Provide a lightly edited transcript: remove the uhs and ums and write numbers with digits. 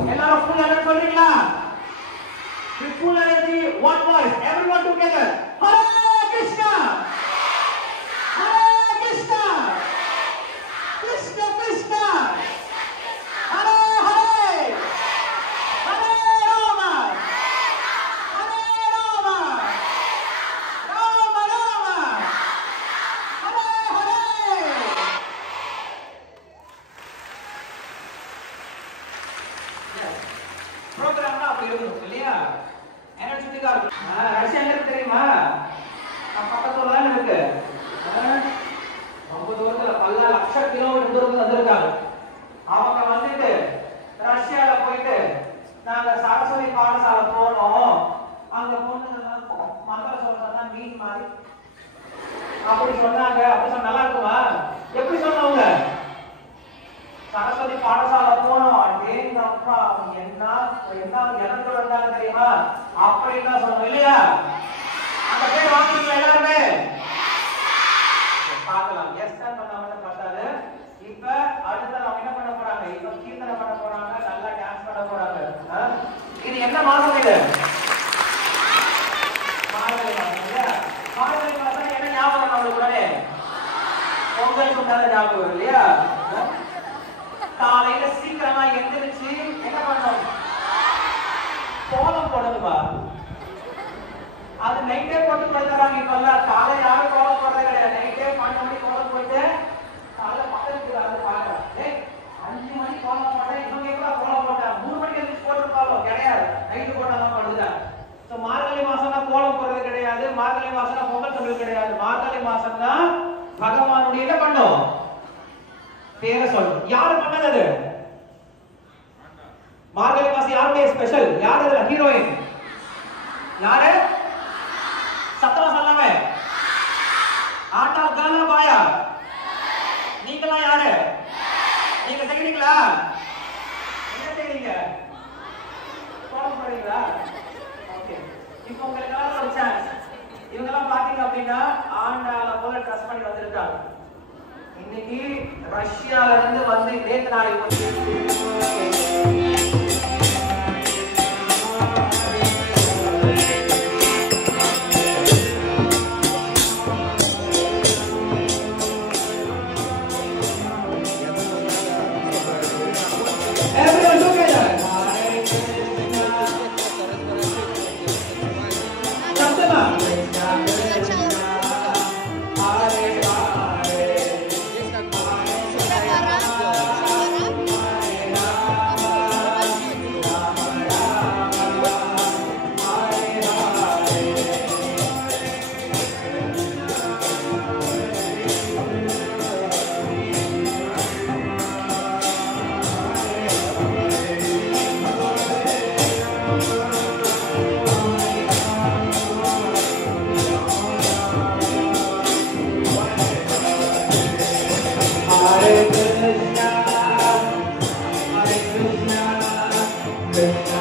எல்லாரும் full energy சொல்றீங்களா? With full energy, one voice, everyone together. Hare Krishna. Hare Krishna. Krishna Krishna. Hare Hare. Hare Rama. Hare Rama. Rama Rama. Hare Hare. ப்ரோக்ராம்னா அப்படி இருக்கும் இல்லையா? எனர்ஜெட்டிக்கா இருக்கும். Russia எங்க தெரியுமா? பக்கத்துல தான் இருக்கு. ரொம்ப தூரத்துல பல லட்சம் கிலோமீட்டர் தூரத்துல வந்திருக்காங்க. அவங்க வந்துட்டு ரஷ்யால போயிட்டு நாங்க சரஸ்வதி பாடசாலை போனோம். அங்க பொண்ணுங்கெல்லாம் மந்திர சொல்றதா மீன் மாதிரி அப்படி சொன்னாங்க. அப்படி சொன்னா நல்லா இருக்குமா? எப்படி சொன்னவங்க? சரஸ்வதி பாடசாலை போனோம். அப்பா என்ன எனக்கு வந்தாங்க தெரியுமா? அப்படின்னா சொன்னோம் இல்லையா? அந்த பேர் வாங்கினீங்களா எல்லாருமே? பார்க்கலாம். எஸ் தான் பண்ணாம பார்த்தாரு. இப்ப அடுத்து அவங்க என்ன பண்ண போறாங்க? இப்ப கீர்த்தனை பண்ண போறாங்க, நல்லா டான்ஸ் பண்ண போறாங்க. இது என்ன மாசம் இது? மார்கழி மாசம் இல்லையா? மார்கழி மாசம் என்ன ஞாபகம் நம்மளுக்கு உடனே? பொங்கல் கொண்டாட ஞாபகம் வரும் இல்லையா? காலையில சீக்கிரமா எந்திரிச்சு என்ன பண்ணணும்? கோலம் போடணுமா? அது நைட்டே போட்டு போயிடுறாங்க. இப்ப எல்லாம் காலை யாரும் கோலம் போடுறது கிடையாது. நைட்டே 12 மணி கோலம் போயிட்டு காலை பக்கத்துக்கு வந்து பாக்குறேன். 5 மணி கோலம் போட்டேன், இவங்க எப்ப கோலம் போட்டேன்? 3 மணிக்கு எந்திரிச்சு போட்டுருப்பாலும் கிடையாது. நைட்டு போட்டாதான் படுதுதான். மார்கழி மாசம் தான் கோலம் போடுறது கிடையாது. மார்கழி மாசம் தான் பொங்கல் சொல்றது கிடையாது. மார்கழி மாசம் தான் பகவானுடைய என்ன பண்ணும்? பேரை சொல்லணும். யாரு பண்ணது? மார்கழி மாசம் யாருடைய ஸ்பெஷல்? யாரு அதுல ஹீரோயின்? யாரு? சத்தமா சொல்லாம. ஆட்டா கானா பாயா? நீங்களா யாரு? நீங்க செய்றீங்களா? என்ன செய்றீங்க? கோலம் போடுறீங்களா? ஓகே. இப்போ உங்களுக்கு எல்லாம் ஒரு சான்ஸ். இவங்க எல்லாம் பாத்தீங்க அப்படின்னா ஆண்டாள போல ட்ரெஸ் பண்ணி வந்திருக்காங்க. இன்னைக்கு ரஷ்யால இருந்து வந்து நேத்து நாளைக்கு Hare Krishna, Hare Krishna, Krishna